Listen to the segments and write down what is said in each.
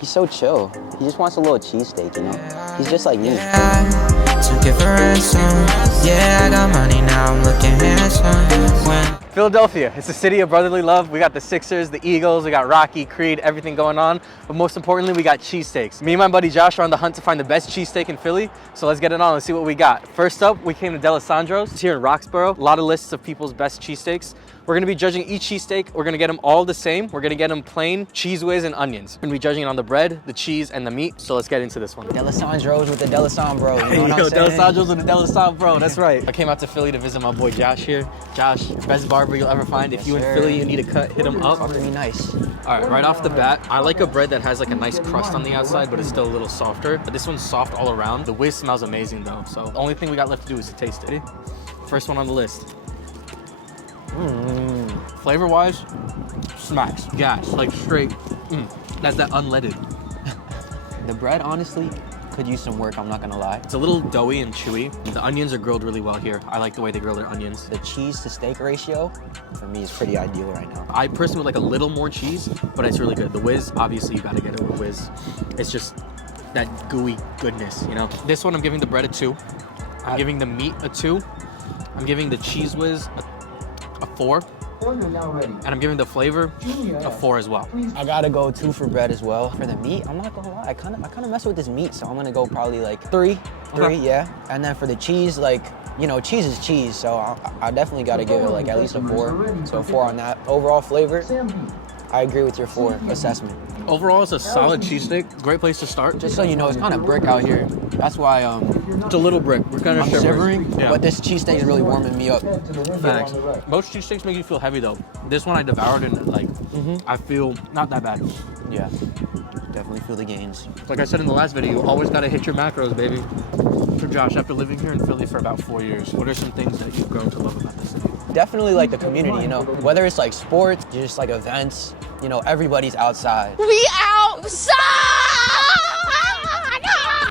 He's so chill. He just wants a little cheesesteak, you know? He's just like me. Took it for ransom. Yeah, I got money now, I'm looking handsome. Philadelphia, it's a city of brotherly love. We got the Sixers, the Eagles, we got Rocky, Creed, everything going on. But most importantly, we got cheesesteaks. Me and my buddy Josh are on the hunt to find the best cheesesteak in Philly. So let's get it on, let's see what we got. First up, we came to Dalessandro's. It's here in Roxborough. A lot of lists of people's best cheesesteaks. We're gonna be judging each cheesesteak. We're gonna get them all the same. We're gonna get them plain, cheese whiz, and onions. We're gonna be judging it on the bread, the cheese, and the meat. So let's get into this one. Dalessandro's with the Dalessandro, you know what I'm saying? Dalessandro's with the Dalessandro, that's right. I came out to Philly to visit my boy Josh here. Josh, best barber you'll ever find. If you in Philly, you need a cut, hit him up. Talk to me nice. All right, right off the bat, I like a bread that has like a nice crust on the outside, but it's still a little softer. But this one's soft all around. The whiz smells amazing though. So the only thing we got left to do is to taste it. First one on the list. Flavor-wise, smacks, gas, like straight. That's that unleaded. The bread, honestly, could use some work, I'm not gonna lie. It's a little doughy and chewy. The onions are grilled really well here. I like the way they grill their onions. The cheese to steak ratio, for me, is pretty ideal right now. I personally would like a little more cheese, but it's really good. The whiz, obviously you gotta get it with whiz. It's just that gooey goodness, you know? This one, I'm giving the bread a 2. I'm giving the meat a 2. I'm giving the cheese whiz a 4. And I'm giving the flavor a 4 as well. I gotta go 2 for bread as well. For the meat, I'm not gonna lie, I kinda mess with this meat, so I'm gonna go probably like 3, yeah. And then for the cheese, like, you know, cheese is cheese, so I definitely gotta give it like at least a 4. So a 4 on that. Overall flavor, I agree with your 4 assessment. Overall, it's a solid cheesesteak. Great place to start. Just so you know, it's kind of brick out here. That's why It's a little brick. We're kind of shivering, yeah. but this cheesesteak is really warming me up. Thanks. Most cheesesteaks make you feel heavy though. This one I devoured and like, I feel not that bad. Yeah, definitely feel the gains. Like I said in the last video, you always gotta hit your macros, baby. So Josh, after living here in Philly for about 4 years, what are some things that you've grown to love about this city? Definitely like the community, you know, whether it's like sports, just like events, you know, everybody's outside. We outside!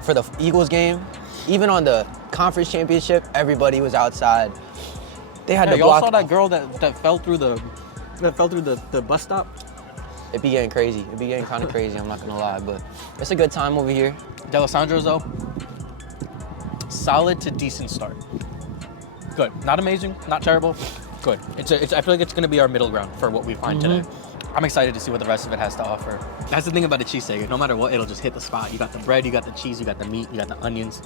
For the Eagles game, even on the conference championship, everybody was outside. They had to block. Y'all saw that girl that fell through the bus stop? It'd be getting crazy. It'd be getting kind of crazy, I'm not gonna lie, but it's a good time over here. Dalessandro's though, solid to decent start. Good, not amazing, not terrible, good. I feel like it's gonna be our middle ground for what we find today. I'm excited to see what the rest of it has to offer. That's the thing about a cheesesteak. No matter what, it'll just hit the spot. You got the bread, you got the cheese, you got the meat, you got the onions.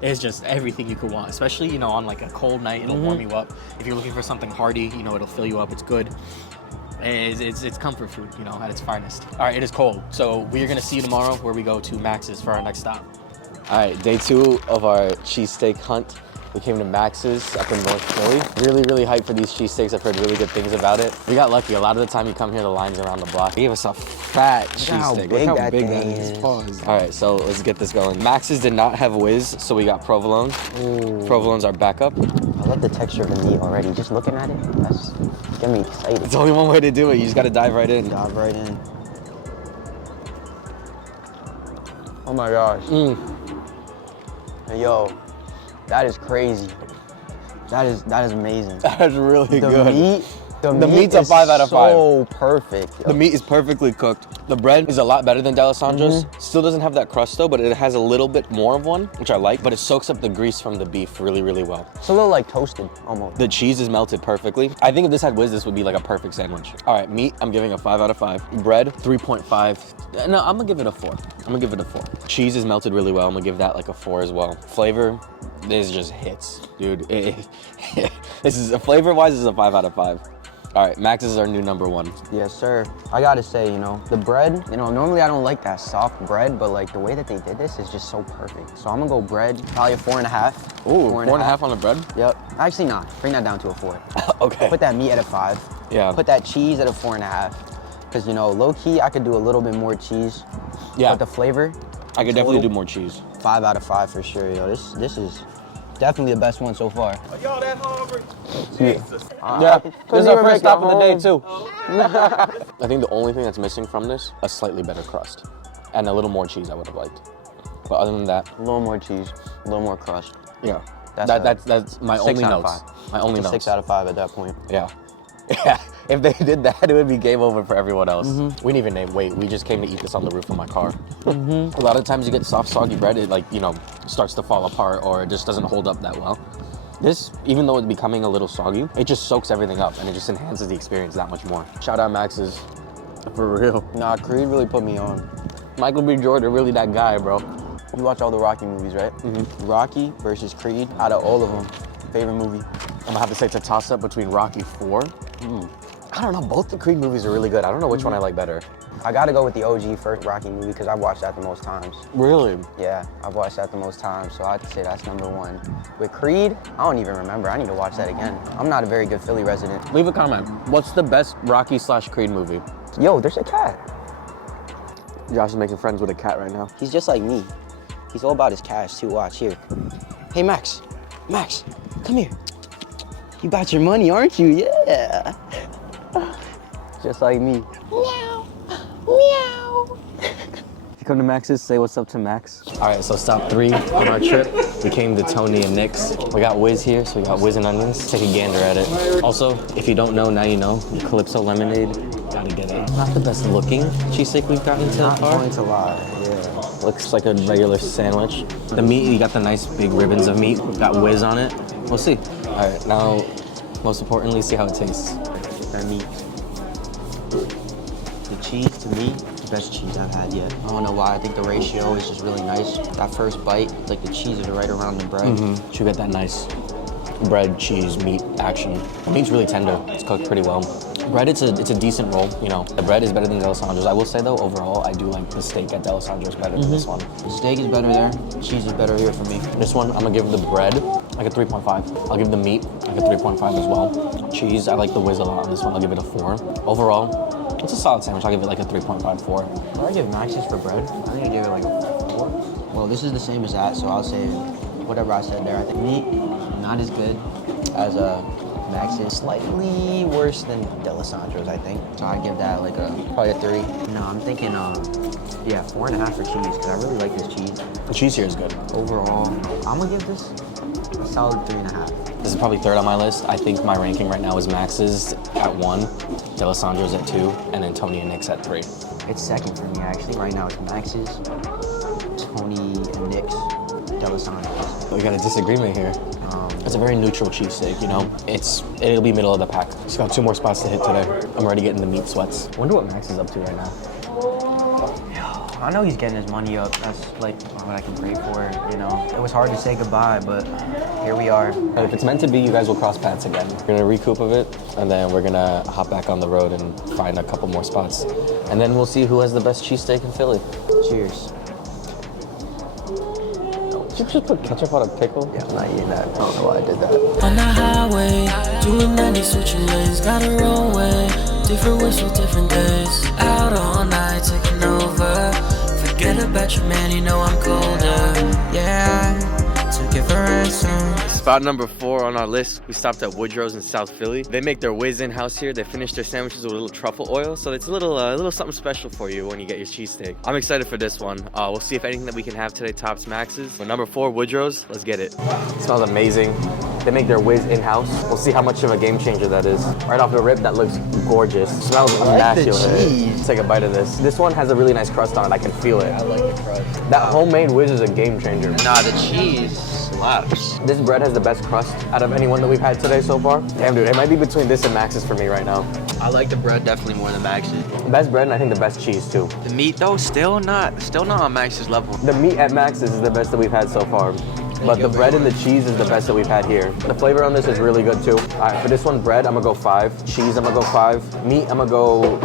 It's just everything you could want, especially, you know, on like a cold night, it'll warm you up. If you're looking for something hearty, you know, it'll fill you up, it's good. It's comfort food, you know, at its finest. All right, it is cold. So we're gonna see you tomorrow where we go to Max's for our next stop. All right, day 2 of our cheesesteak hunt. We came to Max's up in North Philly. Really hyped for these cheesesteaks. I've heard really good things about it. We got lucky. A lot of the time you come here, the line's around the block. They gave us a fat cheesesteak. Look how big that thing is. Pause. All right, so let's get this going. Max's did not have whiz, so we got provolone. Provolone's our backup. I love the texture of the meat already. Just looking at it, that's getting me excited. It's only one way to do it. You just gotta dive right in. Dive right in. Oh my gosh. Hey, yo, that is crazy. That is amazing. That's really good. The meat's a 5 out of 5. So perfect. Yo. The meat is perfectly cooked. The bread is a lot better than Dalessandro's. Still doesn't have that crust though, but it has a little bit more of one, which I like, but it soaks up the grease from the beef really well. It's a little like toasted, almost. The cheese is melted perfectly. I think if this had whiz, this would be like a perfect sandwich. All right, meat, I'm giving a 5 out of 5. Bread, 3.5. No, I'm gonna give it a 4. I'm gonna give it a 4. Cheese is melted really well. I'm gonna give that like a 4 as well. Flavor, this just hits, dude. This is, flavor-wise, this is a 5 out of 5. All right, Max's is our new number 1. Yes, sir. I gotta say, you know, the bread, you know, normally I don't like that soft bread, but like the way that they did this is just so perfect. So I'm gonna go bread, probably a 4.5. Ooh, 4.5 on the bread? Yep. Actually, not. Bring that down to a 4. Okay. Put that meat at a 5. Yeah. Put that cheese at a 4.5. Because, you know, low-key, I could do a little bit more cheese. Yeah. But the flavor, I could definitely do more cheese. 5 out of 5 for sure, yo. This is definitely the best one so far. Are y'all that hungry? Jesus. Yeah, this is our first stop of the day too. I think the only thing that's missing from this, a slightly better crust. And a little more cheese I would have liked. But other than that. A little more cheese, a little more crust. Yeah, that's my only notes. My only notes. 6 out of 5 at that point. Yeah. Yeah. If they did that, it would be game over for everyone else. We didn't even name, wait, we just came to eat this on the roof of my car. A lot of times you get soft, soggy bread, it like, you know, starts to fall apart or it just doesn't hold up that well. This, even though it's becoming a little soggy, it just soaks everything up and it just enhances the experience that much more. Shout out Max's, for real. Nah, Creed really put me on. Michael B. Jordan, really that guy, bro. You watch all the Rocky movies, right? Rocky versus Creed, out of all of them, favorite movie? I'm gonna have to say it's a toss up between Rocky 4. I don't know, both the Creed movies are really good. I don't know which one I like better. I gotta go with the OG first Rocky movie because I've watched that the most times. Really? Yeah, I've watched that the most times, so I'd say that's #1. With Creed, I don't even remember. I need to watch that again. I'm not a very good Philly resident. Leave a comment. What's the best Rocky/Creed movie? Yo, there's a cat. Josh is making friends with a cat right now. He's just like me. He's all about his cash too. Watch here. Hey, Max. Max, come here. You got your money, aren't you? Yeah. Just like me. Meow. Meow. If you come to Max's, say what's up to Max. All right, so stop 3 on our trip. We came to Tony and Nick's. We got Wiz here, so we got Wiz and onions. Take a gander at it. Also, if you don't know, now you know. The Calypso lemonade, gotta get it. Not the best looking cheesesteak we've gotten so Not far. going to lie, yeah. Looks like a regular sandwich. The meat, you got the nice big ribbons of meat. Got Wiz on it. We'll see. All right, now, most importantly, see how it tastes. That meat. The cheese, to me, the best cheese I've had yet. I don't know why. I think the ratio is just really nice. That first bite, it's like the cheese is right around the bread. Should get that nice bread, cheese, meat action. The meat's really tender. It's cooked pretty well. Bread, it's a decent roll. You know, the bread is better than Dalessandro's. I will say though, overall, I do like the steak at Dalessandro's better than this one. The steak is better there. Cheese is better here for me. This one, I'm gonna give the bread like a 3.5. I'll give the meat like a 3.5 as well. Cheese, I like the whiz a lot on this one. I'll give it a 4. Overall, it's a solid sandwich. I'll give it like a 3.5, 4. What do I give Max's for bread? I think I give it like a 4. Well, this is the same as that, so I'll say whatever I said there. I think meat, not as good as Max's. Slightly worse than Dalessandro's, I think. So I give that like probably a 3. No, I'm thinking, yeah, 4.5 for cheese, because I really like this cheese. The cheese here is good. Overall, I'm gonna give this a solid 3.5. This is probably 3rd on my list. I think my ranking right now is Max's at 1, Dalessandro's at 2, and then Tony and Nick's at 3. It's second for me, actually. Right now, it's Max's, Tony and Nick's, Dalessandro's. We got a disagreement here. It's a very neutral cheesesteak, you know? It'll be middle of the pack. Just got 2 more spots to hit today. I'm already getting the meat sweats. Wonder what Max is up to right now. I know he's getting his money up. That's like what I can pray for, you know. It was hard to say goodbye, but here we are. And if it's meant to be, you guys will cross paths again. We're gonna recoup of it, and then we're gonna hop back on the road and find a couple more spots. And then we'll see who has the best cheesesteak in Philly. Cheers. Did you just put ketchup on a pickle? Yeah, I'm not eating that. I don't know why I did that. On the highway, doing 90 switching lanes, got a runway, different ways for different days. Out all night, taking over. Forget about your man, you know I'm colder. Yeah, I took it for ransom. Spot number 4 on our list, we stopped at Woodrow's in South Philly. They make their whiz in-house here. They finish their sandwiches with a little truffle oil, so it's a little something special for you when you get your cheesesteak. I'm excited for this one. We'll see if anything that we can have today tops Max's. But number 4, Woodrow's, let's get it. It smells amazing. They make their whiz in-house. We'll see how much of a game changer that is. Right off the rip, that looks gorgeous. Smells immaculate. cheese. Take a bite of this. This one has a really nice crust on it. I can feel it. I like the crust. That homemade whiz is a game changer. Nah, the cheese slaps. This bread has the best crust out of anyone that we've had today so far. Damn, dude, it might be between this and Max's for me right now. I like the bread definitely more than Max's. Best bread, and I think the best cheese too. The meat though, still not on Max's level. The meat at Max's is the best that we've had so far. But the bread and the cheese is the best that we've had here. The flavor on this is really good too. All right, for this one, bread, I'm gonna go 5. Cheese, I'm gonna go 5. Meat, I'm gonna go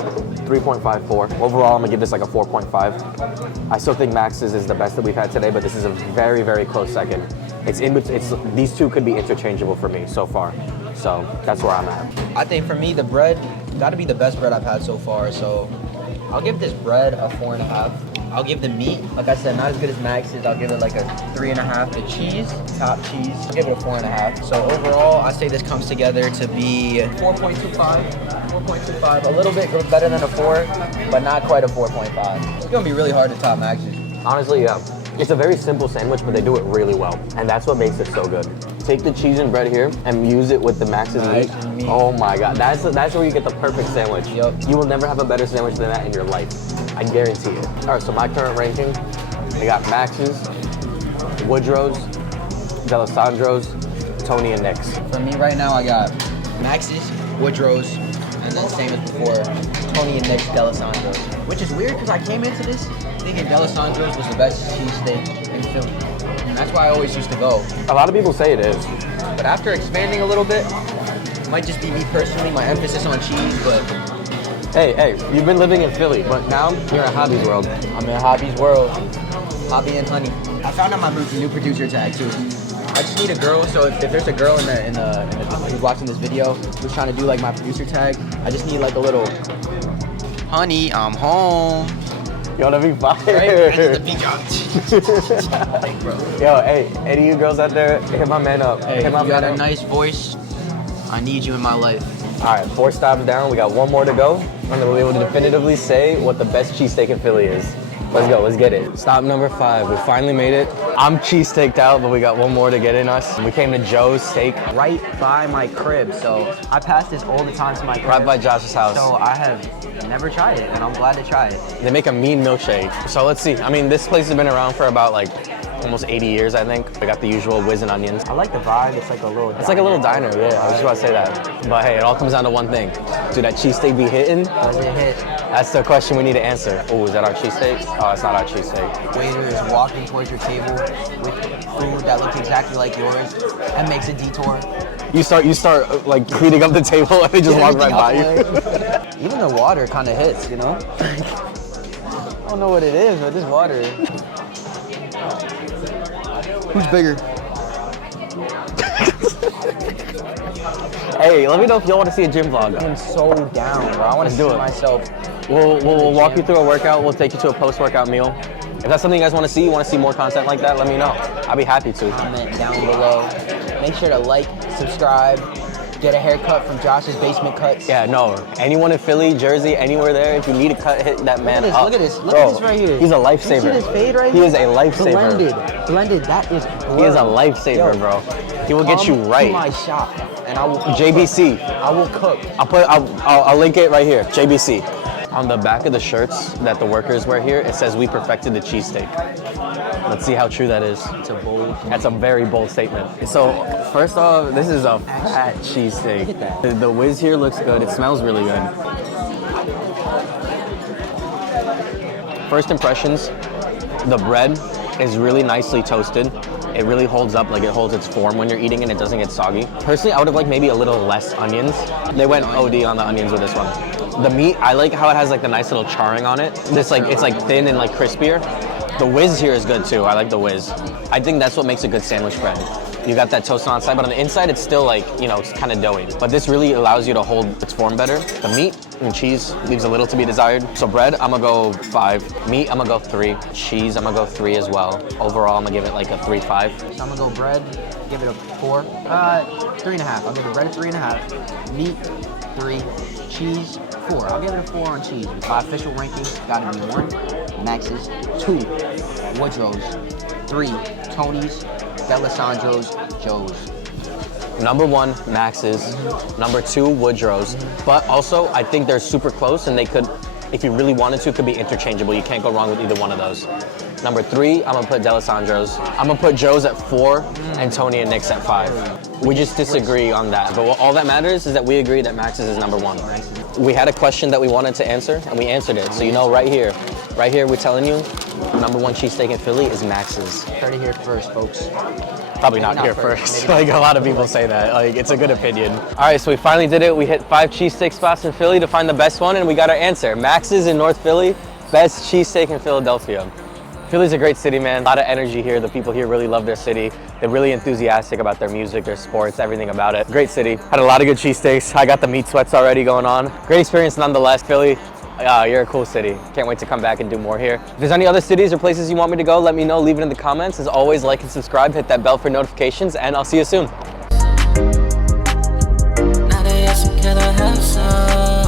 3.54. Overall, I'm gonna give this like a 4.5. I still think Max's is the best that we've had today, but this is a very, very close second. These two could be interchangeable for me so far. So that's where I'm at. I think for me, the bread gotta be the best bread I've had so far. So I'll give this bread a 4.5. I'll give the meat, like I said, not as good as Max's. I'll give it like a 3.5. The cheese, top cheese, I'll give it a 4.5. So overall, I say this comes together to be 4.25. 4.25, a little bit better than a 4, but not quite a 4.5. It's gonna be really hard to top Max's. Honestly, yeah. It's a very simple sandwich, but they do it really well. And that's what makes it so good. Take the cheese and bread here and use it with the Max's meat. Oh my God, that's where you get the perfect sandwich. Yep. You will never have a better sandwich than that in your life. I guarantee it. All right, so my current ranking, I got Max's, Woodrow's, Dalessandro's, Tony and Nick's. For me right now, I got Max's, Woodrow's, and then same as before, Tony and Nick's, Dalessandro's. Which is weird because I came into this thinking Dalessandro's was the best cheesesteak in Philly. And that's why I always used to go. A lot of people say it is. But after expanding a little bit, it might just be me personally, my emphasis on cheese, but Hey, you've been living in Philly, but now you're in Hobby's world. I'm in Hobby's world. Hobby and honey. I found out my new producer tag too. I just need a girl, so if there's a girl in the who's watching this video who's trying to do like my producer tag, I just need like a little honey, I'm home. You wanna be fire? Right? The beach. Like, bro. Yo, hey, any of you girls out there, hit my man up. Hey, hit if my you got man a up. nice voice, I need you in my life. All right, 4 stops down. We got 1 more to go. And then we'll be able to definitively say what the best cheesesteak in Philly is. Let's go, let's get it. Stop number 5, we finally made it. I'm cheesesteaked out, but we got 1 more to get in us. We came to Joe's Steak. Right by my crib, so I pass this all the time to my crib. Right by Josh's house. So I have never tried it, and I'm glad to try it. They make a mean milkshake. So let's see. I mean, this place has been around for about like almost 80 years, I think. We got the usual whiz and onions. I like the vibe. It's like a little. It's like a little diner, yeah. I was just about to say that. But hey, it all comes down to one thing. Dude, that cheesesteak be hitting? Does it hit? That's the question we need to answer. Oh, is that our cheesesteak? Oh, it's not our cheesesteak. Waiter is walking towards your table with food that looks exactly like yours and makes a detour. You start like cleaning up the table and they just walk right by you. Even the water kind of hits, you know? I don't know what it is, but this water. Who's bigger? Hey, let me know if y'all want to see a gym vlog. I'm so down, bro. I want to do see it. myself. We'll walk you through a workout. We'll take you to a post-workout meal. If that's something you guys want to see, you want to see more content like that, let me know. I'll be happy to. Comment down below. Make sure to like, subscribe, get a haircut from Josh's Basement Cuts. Yeah, no. Anyone in Philly, Jersey, anywhere there, if you need a cut, hit that man up. Look at this. Look Bro, at this right here. He's a You lifesaver. see this fade right He here? is a lifesaver. Blended. That is He is a blurred. lifesaver, Yo, bro. He will get you come right. to my shop, and I will. JBC. I will cook. I'll link it right here. JBC. On the back of the shirts that the workers wear here, it says we perfected the cheesesteak. Let's see how true that is. It's a bold. That's a very bold statement. So first off, this is a fat cheesesteak. Look at that. The whiz here looks good. It smells really good. First impressions, the bread is really nicely toasted. It really holds up, like it holds its form when you're eating it. It doesn't get soggy. Personally, I would have liked maybe a little less onions. They went OD on the onions with this one. The meat, I like how it has like the nice little charring on it. It's like thin and like crispier. The whiz here is good too. I like the whiz. I think that's what makes a good sandwich bread. You got that toast on the side, but on the inside it's still like, you know, it's kind of doughy. But this really allows you to hold its form better. The meat and cheese leaves a little to be desired. So bread, I'm gonna go 5. Meat, I'm gonna go 3. Cheese, I'm gonna go 3 as well. Overall, I'm gonna give it like a 3.5. So I'm gonna go bread, give it a 4. 3.5. I'll give it bread a 3.5. Meat, 3. Cheese, 4. I'll give it a 4 on cheese. My official rankings gotta be 1, Max's, 2, Woodrow's, 3, Tony's, Dalessandro's, Joe's. Number 1, Max's. Number 2, Woodrow's. But also, I think they're super close and they could, if you really wanted to, could be interchangeable. You can't go wrong with either one of those. Number 3, I'm gonna put Dalessandro's. I'm gonna put Joe's at 4 and Tony and Nick's at 5. We just disagree on that. But all that matters is that we agree that Max's is number 1. We had a question that we wanted to answer and we answered it. So you know right here we're telling you, number 1 cheesesteak in Philly is Max's. Heard it here first, folks. Probably Maybe not here not first. first. Like a lot of people say that. Like it's a good opinion. All right, so we finally did it. We hit 5 cheesesteak spots in Philly to find the best one, and we got our answer. Max's in North Philly, best cheesesteak in Philadelphia. Philly's a great city, man. A lot of energy here. The people here really love their city. They're really enthusiastic about their music, their sports, everything about it. Great city. Had a lot of good cheesesteaks. I got the meat sweats already going on. Great experience nonetheless. Philly, you're a cool city. Can't wait to come back and do more here. If there's any other cities or places you want me to go, let me know. Leave it in the comments. As always, like and subscribe. Hit that bell for notifications, and I'll see you soon. Now they ask me, can I have some?